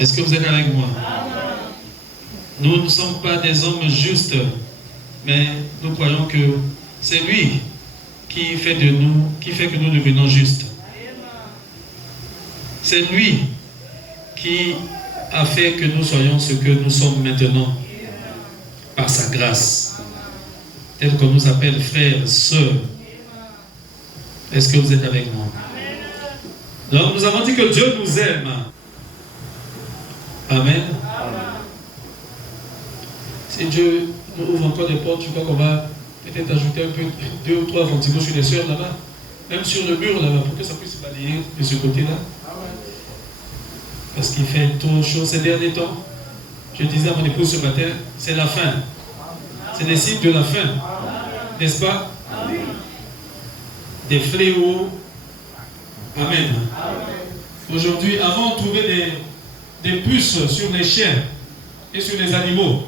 Est-ce que vous êtes avec moi? Nous ne sommes pas des hommes justes, mais nous croyons que c'est lui qui fait que nous devenons justes. C'est lui qui a fait que nous soyons ce que nous sommes maintenant, par sa grâce, tel qu'on nous appelle frères, sœurs. Est-ce que vous êtes avec moi? Donc nous avons dit que Dieu nous aime. Amen. Si Dieu nous ouvre encore des portes, je crois qu'on va peut-être ajouter un peu 2 ou 3 ventilos sur les sœurs là-bas, même sur le mur là-bas, pour que ça puisse balayer de ce côté-là. Parce qu'il fait trop chaud ces derniers temps. Je disais à mon épouse ce matin, c'est la fin. C'est les signes de la fin. N'est-ce pas? Des fléaux. Amen. Aujourd'hui, avant, on trouvait des puces sur les chiens et sur les animaux.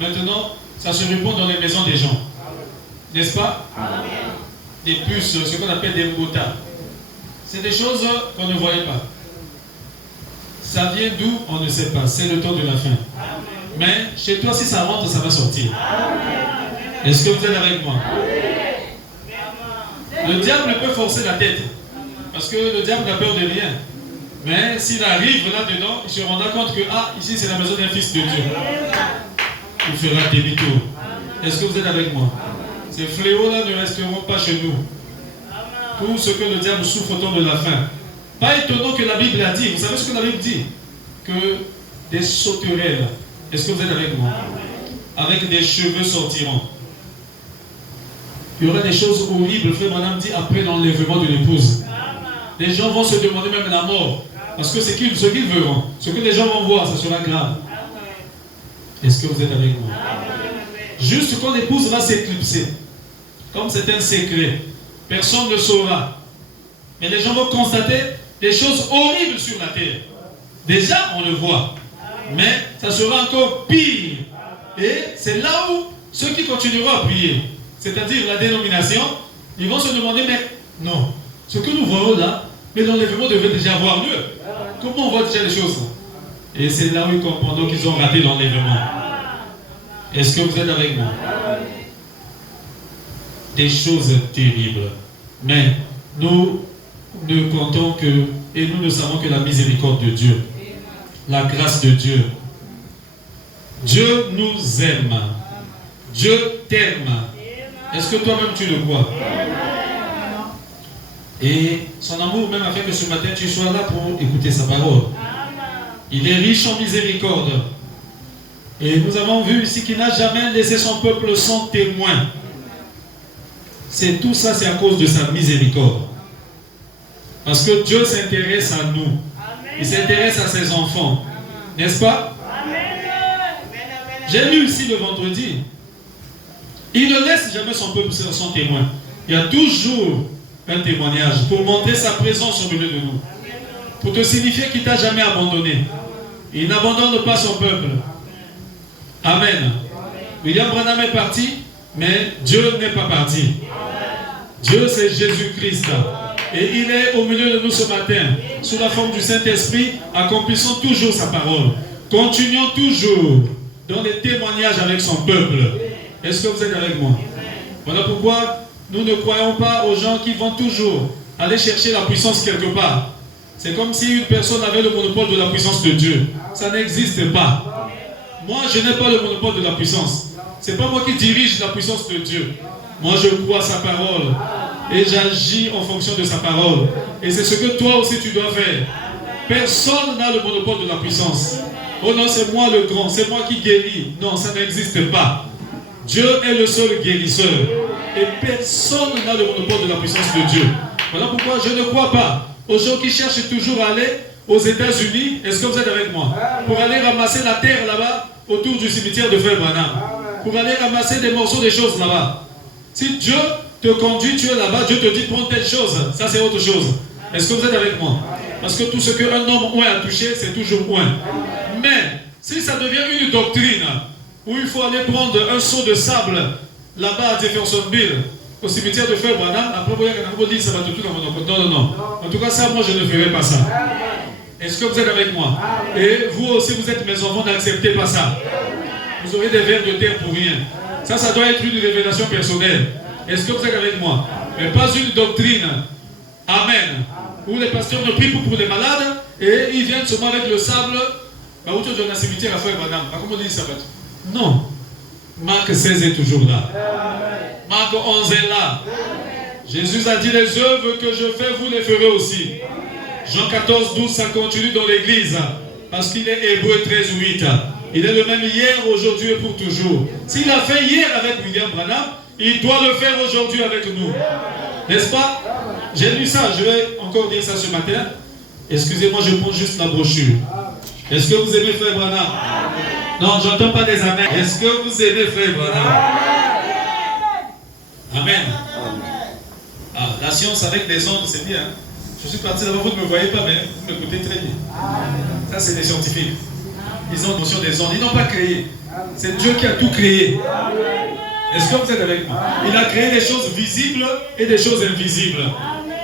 Maintenant, ça se répand dans les maisons des gens. N'est-ce pas? Des puces, ce qu'on appelle des motas. C'est des choses qu'on ne voyait pas. Ça vient d'où? On ne sait pas. C'est le temps de la fin. Mais chez toi, si ça rentre, ça va sortir. Est-ce que vous êtes avec moi? Le diable peut forcer la tête. Parce que le diable n'a peur de rien. Mais s'il arrive là-dedans, il se rendra compte que, ici c'est la maison d'un fils de Dieu. Il fera demi-tour. Est-ce que vous êtes avec moi? Ces fléaux-là ne resteront pas chez nous. Tout ce que le diable souffre au temps de la fin. Pas étonnant que la Bible a dit. Vous savez ce que la Bible dit? Que des sauterelles. Est-ce que vous êtes avec moi? Avec des cheveux sortiront. Il y aura des choses horribles. Frère Branham dit après l'enlèvement de l'épouse. Les gens vont se demander même la mort. Parce que ce qu'ils verront, ce que les gens vont voir, ça sera grave. Est-ce que vous êtes avec moi? Juste quand l'épouse va s'éclipser, comme c'est un secret, personne ne saura. Mais les gens vont constater des choses horribles sur la terre. Déjà, on le voit. Mais ça sera encore pire. Et c'est là où ceux qui continueront à prier, c'est-à-dire la dénomination, ils vont se demander, mais non, ce que nous voyons là, mais l'enlèvement devait déjà avoir lieu. Comment on voit déjà les choses? Et c'est là où ils comprendront qu'ils ont raté l'enlèvement. Est-ce que vous êtes avec moi? Des choses terribles. Mais nous ne comptons que, et nous ne savons que la miséricorde de Dieu, la grâce de Dieu. Dieu nous aime. Dieu t'aime. Est-ce que toi-même tu le crois? Et son amour même a fait que ce matin tu sois là pour écouter sa parole. Il est riche en miséricorde. Et nous avons vu ici qu'il n'a jamais laissé son peuple sans témoin. C'est tout ça, c'est à cause de sa miséricorde. Parce que Dieu s'intéresse à nous. Il s'intéresse à ses enfants. N'est-ce pas? J'ai lu ici le vendredi. Il ne laisse jamais son peuple sans témoin. Il y a toujours un témoignage pour montrer sa présence au milieu de nous. Pour te signifier qu'il ne t'a jamais abandonné. Il n'abandonne pas son peuple. Amen. William Branham est parti, mais Dieu n'est pas parti. Dieu, c'est Jésus-Christ. Et il est au milieu de nous ce matin, sous la forme du Saint-Esprit, accomplissant toujours sa parole. Continuons toujours dans les témoignages avec son peuple. Est-ce que vous êtes avec moi? Voilà pourquoi nous ne croyons pas aux gens qui vont toujours aller chercher la puissance quelque part. C'est comme si une personne avait le monopole de la puissance de Dieu. Ça n'existe pas. Moi, je n'ai pas le monopole de la puissance. Ce n'est pas moi qui dirige la puissance de Dieu. Moi, je crois sa parole. Et j'agis en fonction de sa parole. Et c'est ce que toi aussi tu dois faire. Personne n'a le monopole de la puissance. Oh non, c'est moi le grand, c'est moi qui guéris. Non, ça n'existe pas. Dieu est le seul guérisseur. Et personne n'a le monopole de la puissance de Dieu. Voilà pourquoi je ne crois pas aux gens qui cherchent toujours à aller aux États-Unis. Est-ce que vous êtes avec moi? Pour aller ramasser la terre là-bas, autour du cimetière de Frère Branham. Pour aller ramasser des morceaux de choses là-bas. Si Dieu te conduit, tu es là-bas, Dieu te dit prends telle chose. Ça c'est autre chose. Est-ce que vous êtes avec moi? Parce que tout ce qu'un homme a touché, c'est toujours moins. Mais si ça devient une doctrine où il faut aller prendre un seau de sable là-bas à Jeffersonville, au cimetière de Frère Branham, après vous dire ça va tout dans mon nom. Non. En tout cas, ça, moi je ne ferai pas ça. Est-ce que vous êtes avec moi? Et vous aussi, vous êtes mes enfants, n'acceptez pas ça. Vous aurez des vers de terre pour rien. Ça doit être une révélation personnelle. Est-ce que vous êtes avec moi? Mais pas une doctrine. Amen. Où les pasteurs ne prient pour les malades et ils viennent seulement avec le sable. Où tu as un cimetière à faire, madame? Comment on dit ça? Non. Marc 16 est toujours là. Marc 11 est là. Jésus a dit, les œuvres que je fais, vous les ferez aussi. Jean 14, 12, ça continue dans l'église. Parce qu'il est Hébreu 13, 8. Il est le même hier, aujourd'hui et pour toujours. S'il a fait hier avec William Branham, il doit le faire aujourd'hui avec nous. N'est-ce pas? J'ai lu ça, je vais encore dire ça ce matin. Excusez-moi, je prends juste la brochure. Est-ce que vous aimez Frère Branham? Non, j'entends pas des amens. Est-ce que vous aimez Frère Branham? Amen. Ah, la science avec des ondes, c'est bien. Je suis parti là-bas, vous ne me voyez pas, mais vous m'écoutez très bien. Ça, c'est des scientifiques. Ils ont notion des ondes. Ils n'ont pas créé. C'est Dieu qui a tout créé. Est-ce que vous êtes avec moi? Il a créé des choses visibles et des choses invisibles.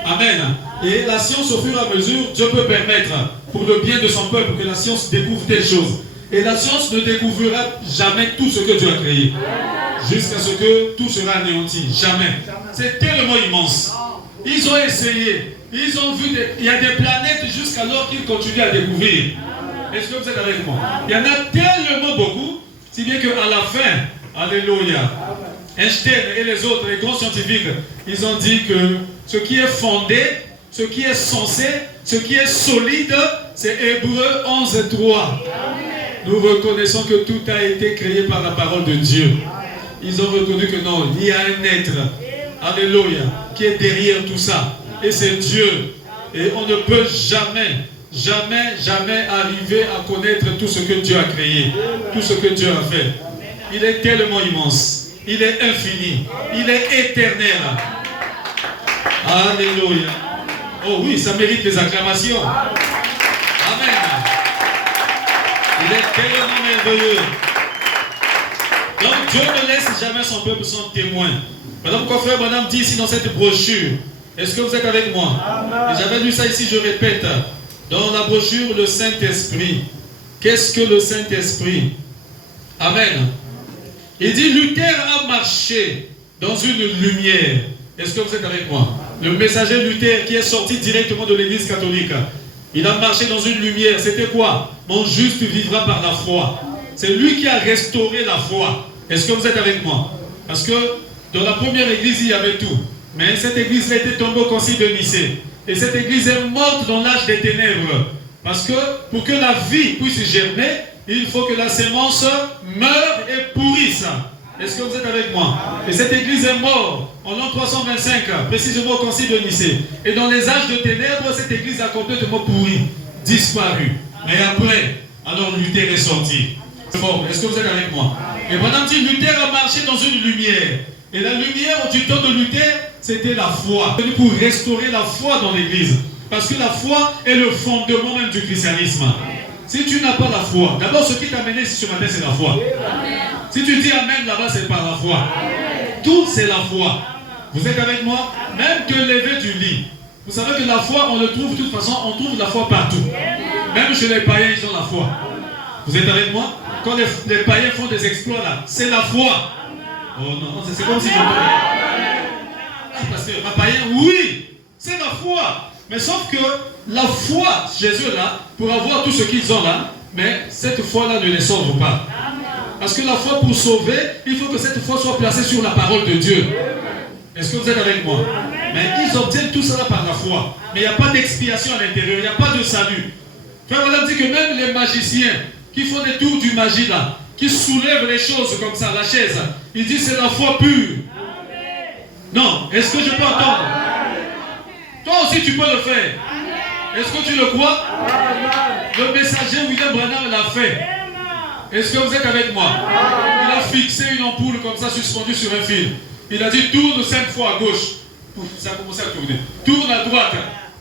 Amen. Et la science, au fur et à mesure, Dieu peut permettre, pour le bien de son peuple, que la science découvre telle chose. Et la science ne découvrira jamais tout ce que Dieu a créé. Jusqu'à ce que tout sera anéanti. Jamais. C'est tellement immense. Ils ont essayé. Ils ont vu, il y a des planètes jusqu'alors qu'ils continuent à découvrir. Est-ce que vous êtes avec moi? Il y en a tellement beaucoup, si bien qu'à la fin, alléluia, Einstein et les autres, les grands scientifiques, ils ont dit que ce qui est fondé, ce qui est censé, ce qui est solide, c'est Hébreu 11, 3. Nous reconnaissons que tout a été créé par la parole de Dieu. Ils ont reconnu que non, il y a un être, alléluia, qui est derrière tout ça. Et c'est Dieu. Et on ne peut jamais arriver à connaître tout ce que Dieu a créé, tout ce que Dieu a fait. Il est tellement immense. Il est infini. Il est éternel. Alléluia. Oh oui, ça mérite des acclamations. Amen. Il est tellement merveilleux. Donc Dieu ne laisse jamais son peuple sans témoin. Madame pourquoi frère Madame dit ici dans cette brochure. Est-ce que vous êtes avec moi? Et j'avais lu ça ici, je répète. Dans la brochure, le Saint-Esprit. Qu'est-ce que le Saint-Esprit? Amen. Il dit, Luther a marché dans une lumière. Est-ce que vous êtes avec moi? Le messager Luther qui est sorti directement de l'église catholique. Il a marché dans une lumière. C'était quoi? Mon juste vivra par la foi. C'est lui qui a restauré la foi. Est-ce que vous êtes avec moi? Parce que dans la première église, il y avait tout. Mais cette église a été tombée au concile de Nicée. Et cette église est morte dans l'âge des ténèbres. Parce que pour que la vie puisse germer, il faut que la sémence meure et pourrisse. Est-ce que vous êtes avec moi? Et cette église est morte en l'an 325, précisément au concile de Nicée. Et dans les âges de ténèbres, cette église a complètement pourri, disparu. Mais après, alors Luther est sorti. Est-ce que vous êtes avec moi? Et madame dit, Luther a marché dans une lumière. Et la lumière du temps de Luther, c'était la foi. C'est pour restaurer la foi dans l'église. Parce que la foi est le fondement même du christianisme. Si tu n'as pas la foi, d'abord ce qui t'a amené ici ce matin, c'est la foi. Amen. Si tu dis Amen là-bas, c'est par la foi. Amen. Tout, c'est la foi. Vous êtes avec moi? Même te lever du lit. Vous savez que la foi, on le trouve de toute façon, on trouve la foi partout. Amen. Même chez les païens, ils ont la foi. Amen. Vous êtes avec moi? Quand les païens font des exploits là, c'est la foi. Oh non, c'est comme si je... Ah, pasteur, un païen, oui, c'est la foi. Mais sauf que la foi, Jésus là, pour avoir tout ce qu'ils ont là, mais cette foi-là ne les sauve pas. Parce que la foi pour sauver, il faut que cette foi soit placée sur la parole de Dieu. Est-ce que vous êtes avec moi? Mais ils obtiennent tout cela par la foi. Mais il n'y a pas d'expiation à l'intérieur, il n'y a pas de salut. Frère Madame dit que même les magiciens qui font des tours du magie là, qui soulèvent les choses comme ça, la chaise, ils disent c'est la foi pure. Non, est-ce que je peux entendre? Toi aussi tu peux le faire. Est-ce que tu le crois? Le messager William Branham l'a fait. Est-ce que vous êtes avec moi? Il a fixé une ampoule comme ça suspendue sur un fil. Il a dit tourne 5 fois à gauche. Ça a commencé à tourner. Tourne à droite.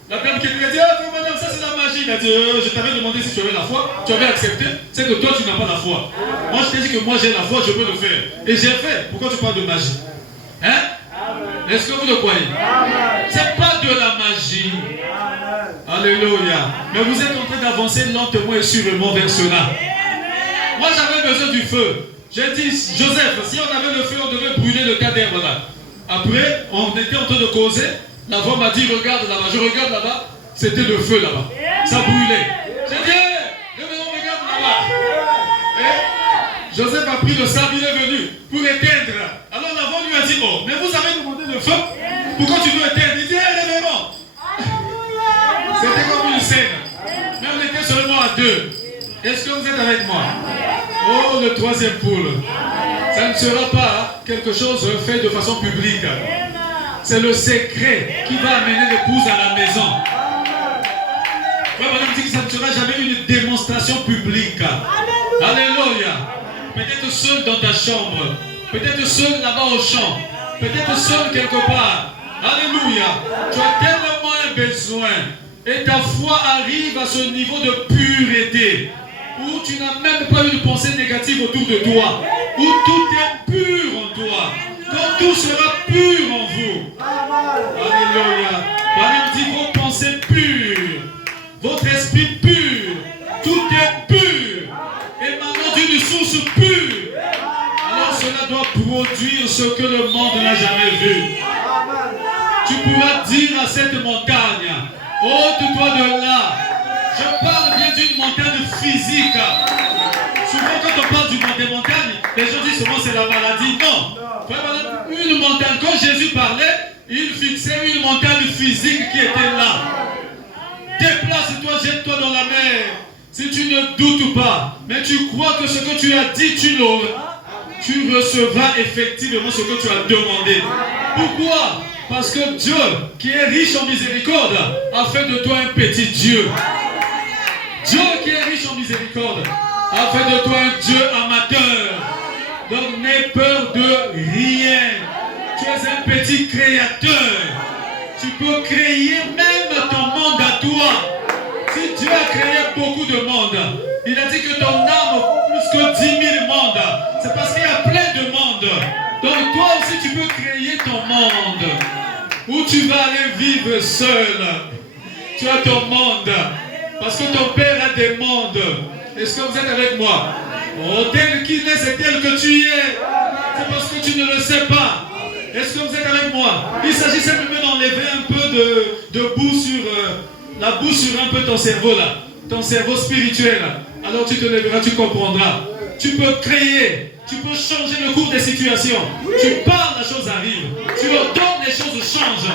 La dame qui était a dit ah madame, ça c'est la magie. Il a dit je t'avais demandé si tu avais la foi. Tu avais accepté. C'est que toi tu n'as pas la foi. Moi je t'ai dit que moi j'ai la foi, je peux le faire. Et j'ai fait. Pourquoi tu parles de magie? Hein? Est-ce que vous le croyez? C'est pas de la magie. Alléluia. Mais vous êtes en train d'avancer lentement et sûrement vers cela. Moi, j'avais besoin du feu. J'ai dit, Joseph, si on avait le feu, on devait brûler le cadavre là. Après, on était en train de causer. La voix m'a dit, regarde là-bas. Je regarde là-bas. C'était le feu là-bas. Ça brûlait. J'ai dit, hey, regarde là-bas. Et Joseph a pris le sable, il est venu pour éteindre. Alors la voix lui a dit, oh, mais vous avez demandé le feu. Pourquoi tu veux éteindre? Il dit, hey, révérend. C'était comme une scène. Mais on était seulement à deux. Est-ce que vous êtes avec moi? Oh, le troisième poule. Ça ne sera pas quelque chose fait de façon publique. C'est le secret qui va amener l'épouse à la maison. Frère Madame dit que ça ne sera jamais une démonstration publique. Alléluia. Peut-être seul dans ta chambre. Peut-être seul là-bas au champ. Peut-être seul quelque part. Alléluia. Tu as tellement un besoin. Et ta foi arrive à ce niveau de pureté. Où tu n'as même pas une pensée négative autour de toi. Où tout est pur en toi. Quand tout sera pur en vous. Alléluia. Madame dit vos pensées pures. Votre esprit pur. Tout est pur. Émanant d'une source pure. Alors cela doit produire ce que le monde n'a jamais vu. Tu pourras dire à cette montagne, ôte-toi de là. Je parle bien d'une montagne physique. Souvent quand on parle des montagnes, les gens disent souvent c'est la maladie. Non. Une montagne, quand Jésus parlait, il fixait une montagne physique qui était là. Déplace-toi, jette-toi dans la mer. Si tu ne doutes pas, mais tu crois que ce que tu as dit, tu l'auras, tu recevras effectivement ce que tu as demandé. Pourquoi? Parce que Dieu, qui est riche en miséricorde, a fait de toi un petit Dieu. Dieu qui est riche en miséricorde a fait de toi un Dieu amateur. Donc n'aie peur de rien. Tu es un petit créateur. Tu peux créer même ton monde à toi. Si Dieu a créé beaucoup de monde, il a dit que ton âme vaut plus que 10 000 mondes. C'est parce qu'il y a plein de mondes. Donc toi aussi tu peux créer ton monde. Où tu vas aller vivre seul. Tu as ton monde. Parce que ton père a des mondes. Est-ce que vous êtes avec moi? Oh, tel qu'il est, c'est tel que tu es. C'est parce que tu ne le sais pas. Est-ce que vous êtes avec moi? Il s'agit simplement d'enlever un peu de boue sur la boue sur un peu ton cerveau là. Ton cerveau spirituel. Alors tu te lèveras, tu comprendras. Tu peux créer. Tu peux changer le cours des situations. Tu parles, la chose arrive. Tu ordonnes, les choses changent.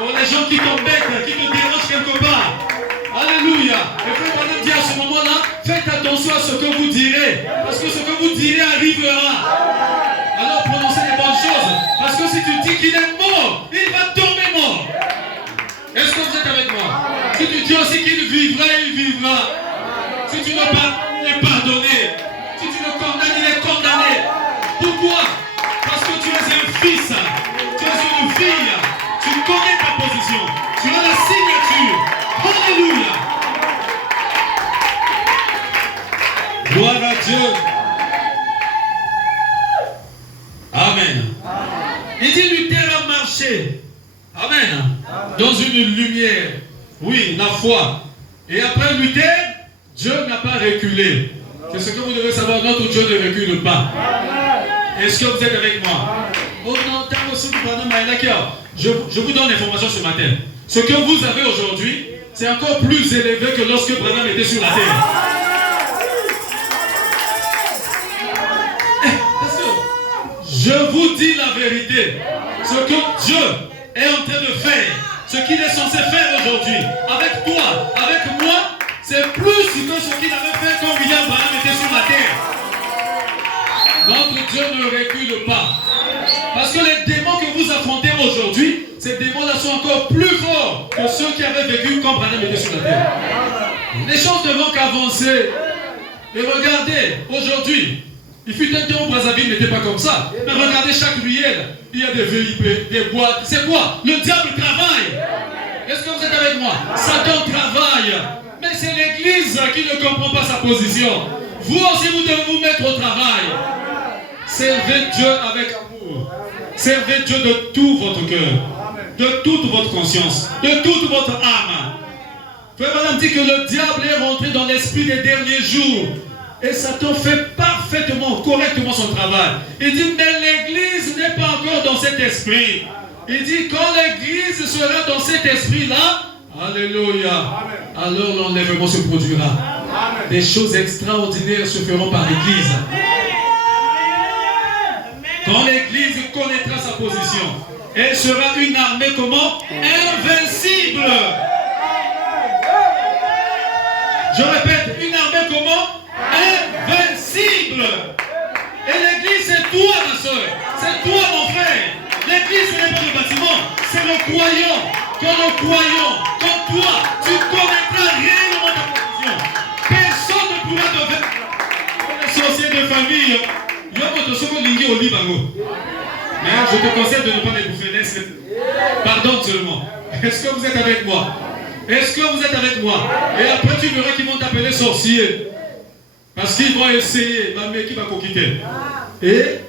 Oh, les gens qui t'embêtent, qui te dérangent quelque part. Alléluia. Et frère Branham dit à ce moment-là, faites attention à ce que vous direz. Parce que ce que vous direz arrivera. Alors prononcez les bonnes choses. Parce que si tu dis qu'il est mort, il va tomber mort. Est-ce que vous êtes avec moi? Si tu dis aussi qu'il vivra, il vivra. Si tu ne pardonnes, il est pardonné. Si tu le condamnes, il est condamné. Pourquoi? Parce que tu es un fils. Tu es une fille. Tu connais ta position. Tu as la signature. Alléluia. Gloire à Dieu. Amen. Il dit Luther a marché. Amen. Dans une lumière. Oui, la foi. Et après Luther, Dieu n'a pas reculé. C'est ce que vous devez savoir. Notre Dieu ne recule pas. Est-ce que vous êtes avec moi? Je vous donne l'information ce matin. Ce que vous avez aujourd'hui, c'est encore plus élevé que lorsque Branham était sur la terre. Parce que je vous dis la vérité. Ce que Dieu est en train de faire, ce qu'il est censé faire aujourd'hui, avec toi, avec moi, c'est plus que ce qu'il avait fait quand William Branham était sur la terre. Notre Dieu ne recule pas. Parce que les démons que vous affrontez aujourd'hui, ces démons-là sont encore plus forts que ceux qui avaient vécu quand Branham était sur la terre. Les choses ne vont qu'avancer. Et regardez, aujourd'hui, il fut un temps où Brazzaville n'était pas comme ça. Mais regardez chaque ruelle, il y a des VIP, des boîtes. C'est quoi? Le diable travaille. Est-ce que vous êtes avec moi? Satan travaille. Mais c'est l'Église qui ne comprend pas sa position. Vous aussi, vous devez vous mettre au travail. Servez Dieu avec amour. Servez Dieu de tout votre cœur, de toute votre conscience, de toute votre âme. Frère Madame dit que le diable est rentré dans l'esprit des derniers jours. Et Satan fait parfaitement, correctement son travail. Il dit, mais l'église n'est pas encore dans cet esprit. Il dit, quand l'église sera dans cet esprit-là, alléluia, alors l'enlèvement se produira. Amen. Des choses extraordinaires se feront par l'église. Quand l'église connaîtra sa position, elle sera une armée comment? Invincible. Je répète, une armée comment? Invincible. Et l'église, c'est toi, ma soeur. C'est toi, mon frère. L'église, ce n'est pas le bâtiment. C'est le croyant. Quand le croyant, quand toi, tu connaîtras réellement ta position, personne ne pourra te faire. Les sorciers de famille, je te conseille de ne pas les bouffer. Pardonne seulement. Est-ce que vous êtes avec moi? Est-ce que vous êtes avec moi? Et après, tu verras qu'ils vont t'appeler sorcier. Parce qu'ils vont essayer, ma mère qui va coquiter. Et